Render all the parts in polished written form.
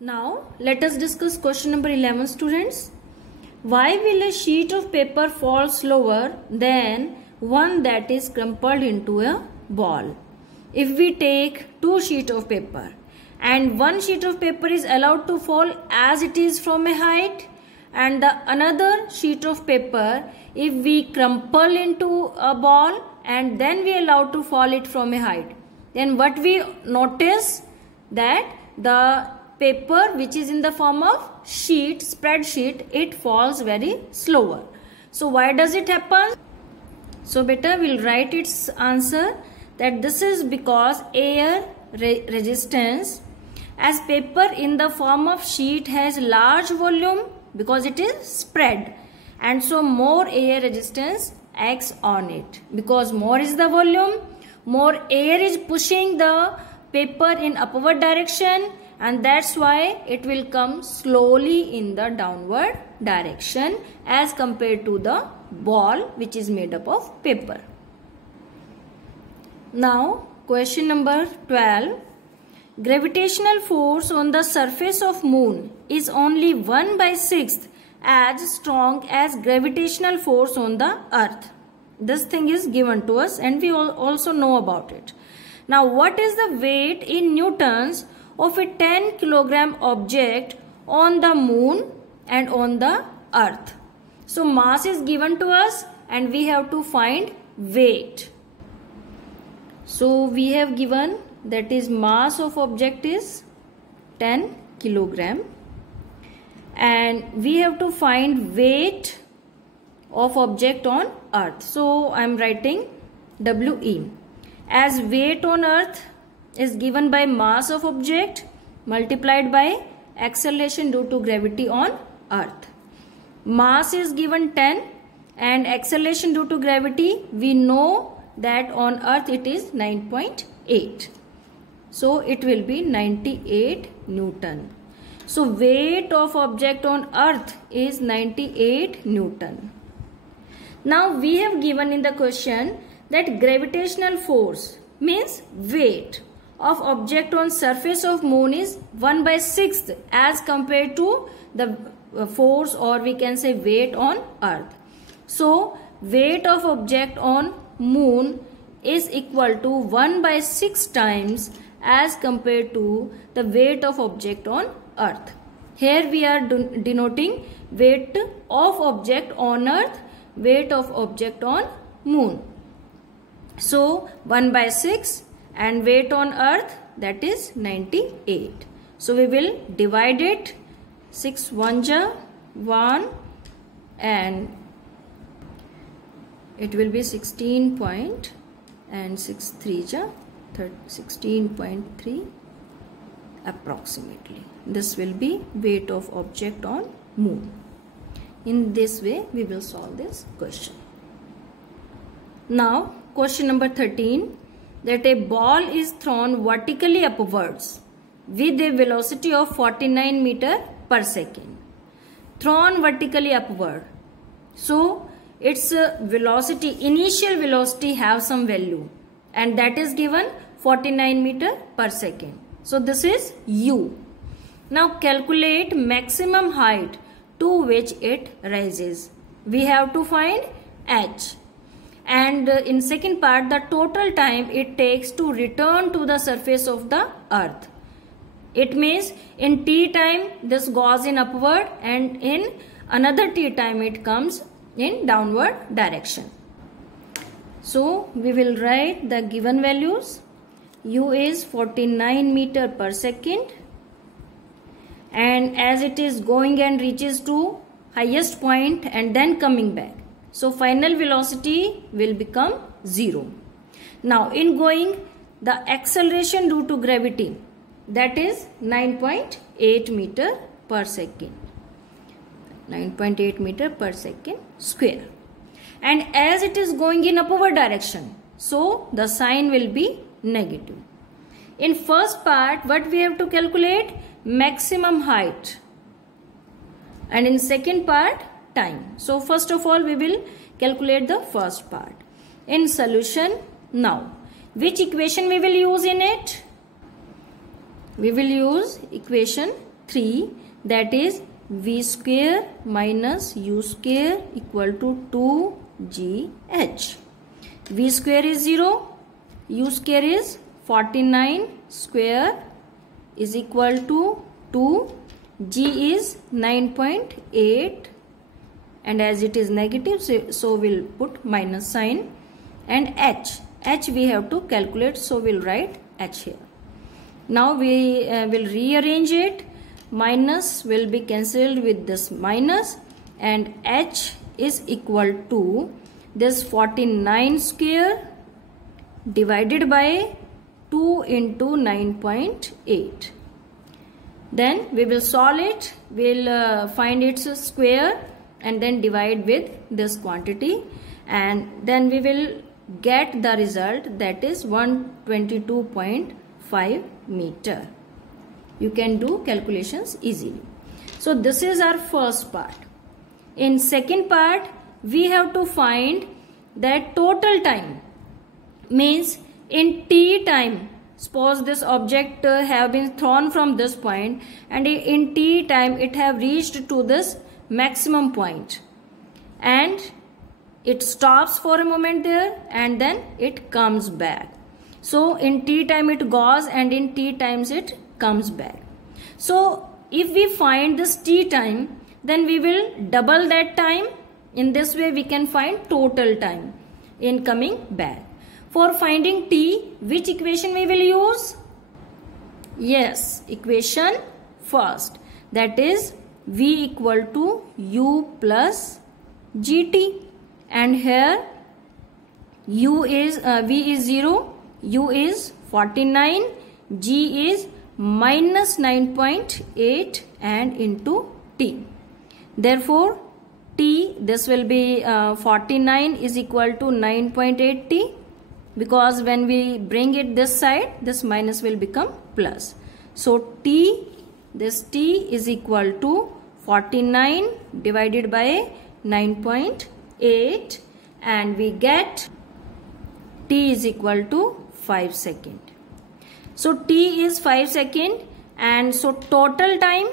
Now let us discuss question number 11, students. Why will a sheet of paper fall slower than one that is crumpled into a ball? If we take two sheets of paper and one sheet of paper is allowed to fall as it is from a height, and the another sheet of paper if we crumple into a ball and then we allow to fall it from a height, then what we notice that the paper which is in the form of sheet, spreadsheet, it falls very slower. So why does it happen? So beta will write its answer that this is because air resistance, as paper in the form of sheet has large volume because it is spread, and so more air resistance acts on it. Because more is the volume, more air is pushing the paper in upward direction, and that's why it will come slowly in the downward direction as compared to the ball which is made up of paper. Now question number 12. Gravitational force on the surface of moon is only 1/6 as strong as gravitational force on the earth. This thing is given to us and we also know about it. Now what is the weight in newtons of a 10 kilogram object on the moon and on the earth? So mass is given to us and we have to find weight. So we have given that is mass of object is 10 kilogram and we have to find weight of object on earth. So I am writing WE as weight on earth is given by mass of object multiplied by acceleration due to gravity on earth. Mass is given 10 and acceleration due to gravity we know that on earth it is 9.8. So it will be 98 Newton. So weight of object on earth is 98 Newton. Now we have given in the question that gravitational force means weight of object on surface of moon is 1/6 as compared to the force, or we can say weight, on earth. So weight of object on moon is equal to 1/6 times as compared to the weight of object on earth. Here we are denoting weight of object on earth, weight of object on moon. So 1/6 and weight on earth, that is 98. So we will divide it. 6 1 ja 1 and it will be 16 point and 6 3 ja 16.3 approximately. This will be weight of object on moon. In this way we will solve this question. Now question number 13, that a ball is thrown vertically upwards with a velocity of 49 meter per second. Thrown vertically upward. So its velocity, initial velocity, have some value and that is given 49 meter per second. So this is u. Now calculate maximum height to which it rises. We have to find h. And in second part, the total time it takes to return to the surface of the earth. It means in t time this goes in upward and in another t time it comes in downward direction. So we will write the given values. U is 49 meter per second, and as it is going and reaches to highest point and then coming back, so final velocity will become 0. Now in going, the acceleration due to gravity, that is 9.8 meter per second. 9.8 meter per second square. And as it is going in upward direction, so the sign will be negative. In first part, what we have to calculate? Maximum height. And in second part, time. So first of all we will calculate the first part. In solution, now which equation we will use in it? We will use equation 3, that is v square minus u square equal to 2gh. V square is 0, u square is 49 square is equal to 2, g is 9.8, and as it is negative, so we'll put minus sign, and h we have to calculate, so we'll write h here. Now we will rearrange it. Minus will be cancelled with this minus, and h is equal to this 49 square divided by 2 into 9.8. Then we will solve it. We'll find its square and then divide with this quantity, and then we will get the result, that is 122.5 meter. You can do calculations easily. So this is our first part. In second part, we have to find that total time, means in t time. Suppose this object have been thrown from this point, and in t time it have reached to this maximum point, and it stops for a moment there, and then it comes back. So in t time it goes, and in t times it comes back. So if we find this t time, then we will double that time. In this way we can find total time in coming back. For finding t, which equation we will use? Yes, equation first, that is v equal to u plus gt, and here u is v is 0, u is 49, g is minus 9.8 and into t. Therefore t, this will be 49 is equal to 9.8 t, because when we bring it this side, this minus will become plus. So t, this t is equal to 49 divided by 9.8, and we get t is equal to 5 seconds. So t is 5 seconds, and so total time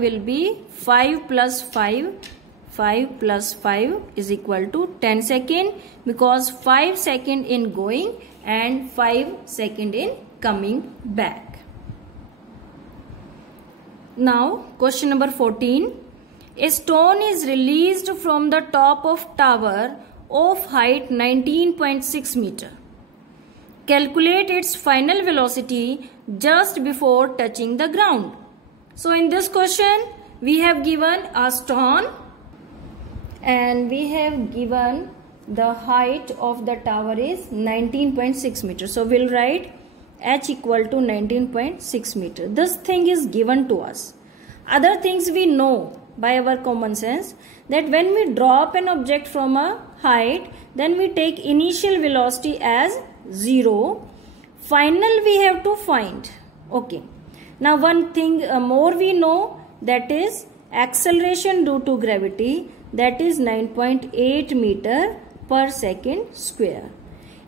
will be 5 plus 5. 5 plus 5 is equal to 10 seconds, because 5 seconds in going and 5 seconds in coming back. Now question number 14. A stone is released from the top of tower of height 19.6 meter. Calculate its final velocity just before touching the ground. So in this question we have given a stone, and we have given the height of the tower is 19.6 meters. So we'll write h equal to 19.6 meter. This thing is given to us. Other things we know by our common sense, that when we drop an object from a height, then we take initial velocity as 0. Final we have to find. Okay. Now one thing more we know, that is acceleration due to gravity, that is 9.8 meter per second square.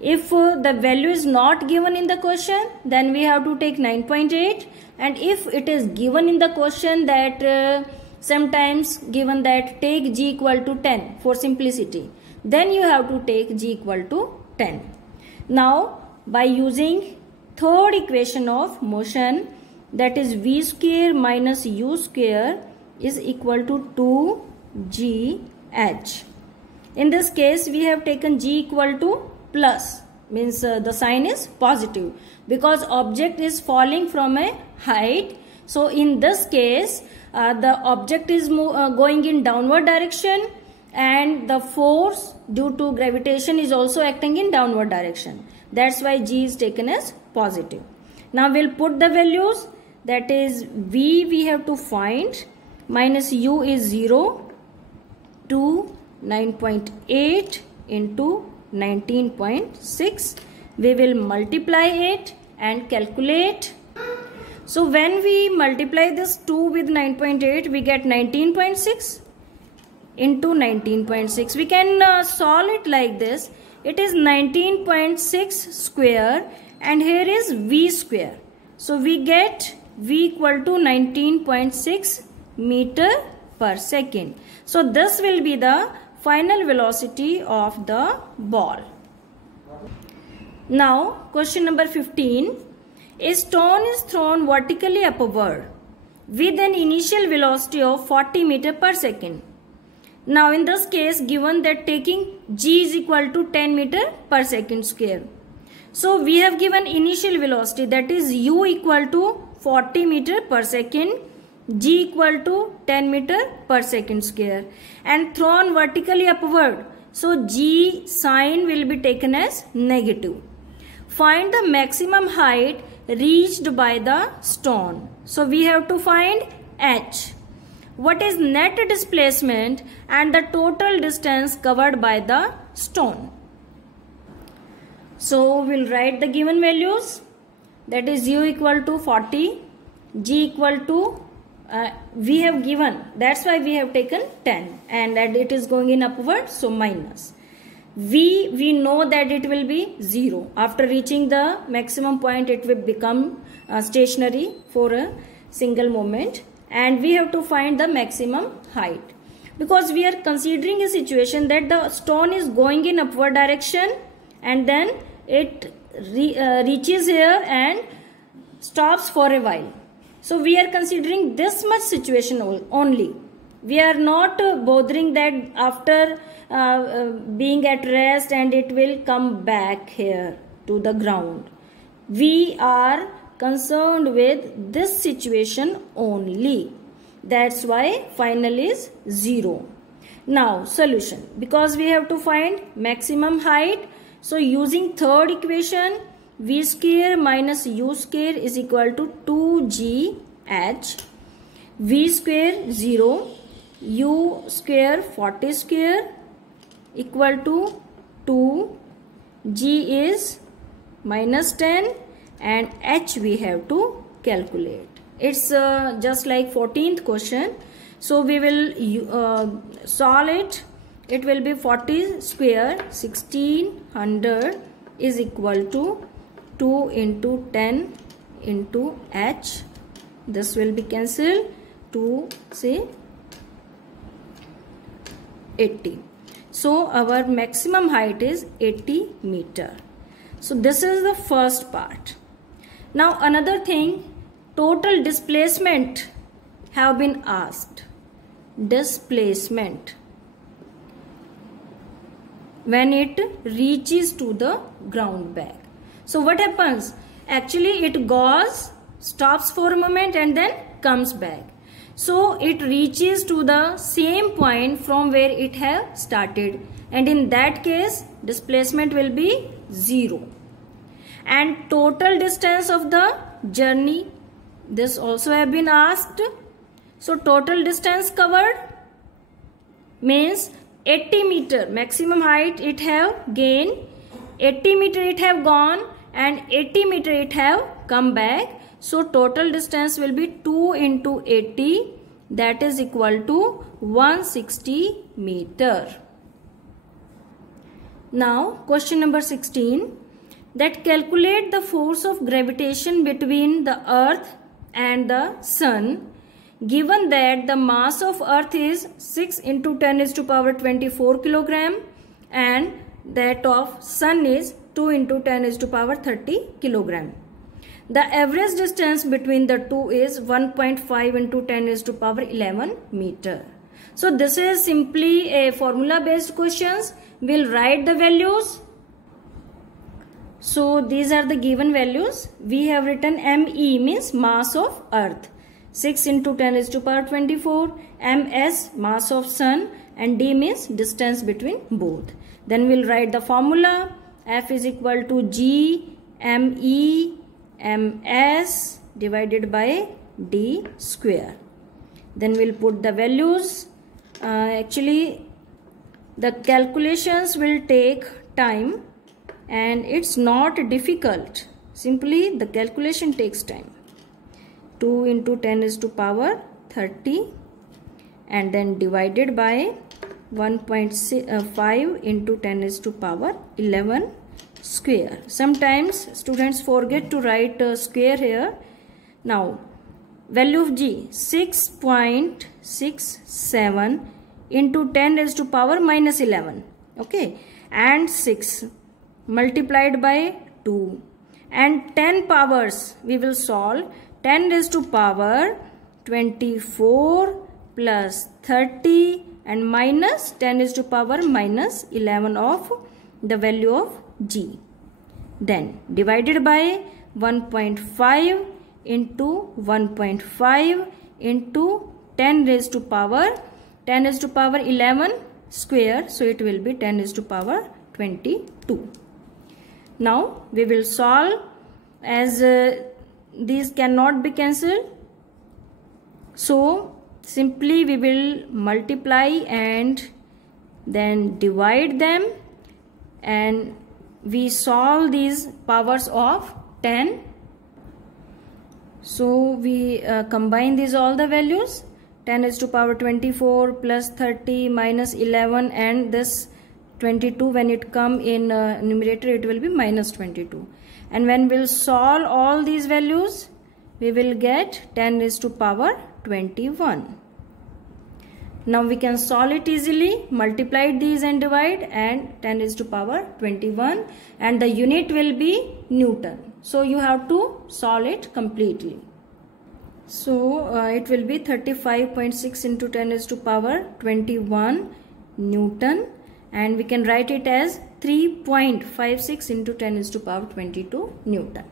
If the value is not given in the question, then we have to take 9.8, and if it is given in the question that sometimes given that take g equal to 10 for simplicity, then you have to take g equal to 10. Now by using third equation of motion, that is v square minus u square is equal to 2gh. In this case we have taken g equal to plus, means the sign is positive, because object is falling from a height. So in this case the object is going in downward direction, and the force due to gravitation is also acting in downward direction. That's why g is taken as positive. Now we'll put the values, that is v we have to find, minus u is 0 to 9.8 into 19.6. We will multiply it and calculate. So when we multiply this 2 with 9.8, we get 19.6 into 19.6. We can solve it like this. It is 19.6 square, and here is v square. So we get v equal to 19.6 meter per second. So this will be the final velocity of the ball. Now question number 15. A stone is thrown vertically upward with an initial velocity of 40 meter per second. Now in this case, given that taking g is equal to 10 meter per second square. So we have given initial velocity, that is u equal to 40 meter per second, g equal to 10 meter per second square, and thrown vertically upward. So g sign will be taken as negative. Find the maximum height reached by the stone. So we have to find h. What is net displacement and the total distance covered by the stone? So we'll write the given values, that is u equal to 40, g equal to we have given, that's why we have taken 10, and it is going in upward, so minus. We know that it will be 0. After reaching the maximum point, it will become stationary for a single moment, and we have to find the maximum height, because we are considering a situation that the stone is going in upward direction and then it reaches here and stops for a while. So we are considering this much situation only. We are not bothering that after being at rest and it will come back here to the ground. We are concerned with this situation only. That's why final is 0. Now solution, because we have to find maximum height. So using third equation, v square minus u square is equal to 2gh. V square 0, u square 40 square equal to 2, g is minus 10, and h we have to calculate. It's just like 14th question. So we will solve it. It will be 40 square 1600 is equal to 2 into 10 into h. This will be cancelled to say 80. So our maximum height is 80 meter. So this is the first part. Now another thing, total displacement have been asked. Displacement when it reaches to the ground back. So what happens? Actually it goes, stops for a moment and then comes back. So it reaches to the same point from where it have started, and in that case displacement will be 0. And total distance of the journey, this also have been asked. So total distance covered means 80 meter maximum height it have gained, 80 meter it have gone, and 80 meter it have come back. So total distance will be 2 into 80, that is equal to 160 meter. Now question number 16, that calculate the force of gravitation between the earth and the sun, given that the mass of earth is 6 into 10 is to power 24 kilogram and that of sun is 2 into 10 is to power 30 kilogram. The average distance between the two is 1.5 into 10 is to power 11 meter. So this is simply a formula based questions. We'll write the values. So these are the given values. We have written ME means mass of earth, 6 into 10 is to power 24, MS mass of sun, and D means distance between both. Then we'll write the formula. F is equal to G ME MS divided by D square. Then we'll put the values. Actually the calculations will take time and it's not difficult. Simply the calculation takes time. 2 into 10 is to power 30 and then divided by 1.5 into 10 is to power 11 square. Sometimes students forget to write square here. Now value of G 6.67 into 10 raised to power minus 11. Okay, and 6 multiplied by 2 and 10 powers we will solve. 10 raised to power 24 plus 30 and minus 10 raised to power minus 11 of the value of G. Then divided by 1.5 into 1.5 into 10 raised to power 11 square, so it will be 10 raised to power 22. Now we will solve, as these cannot be cancelled, so simply we will multiply and then divide them, and we solve these powers of 10. So we combine these all the values, 10 raised to power 24 plus 30 minus 11 and this 22, when it come in numerator it will be minus 22, and when we'll solve all these values we will get 10 raised to power 21. Now we can solve it easily, multiply these and divide, and 10 raised to power 21, and the unit will be Newton. So you have to solve it completely. So it will be 35.6 into 10 raised to power 21 Newton, and we can write it as 3.56 into 10 raised to power 22 Newton.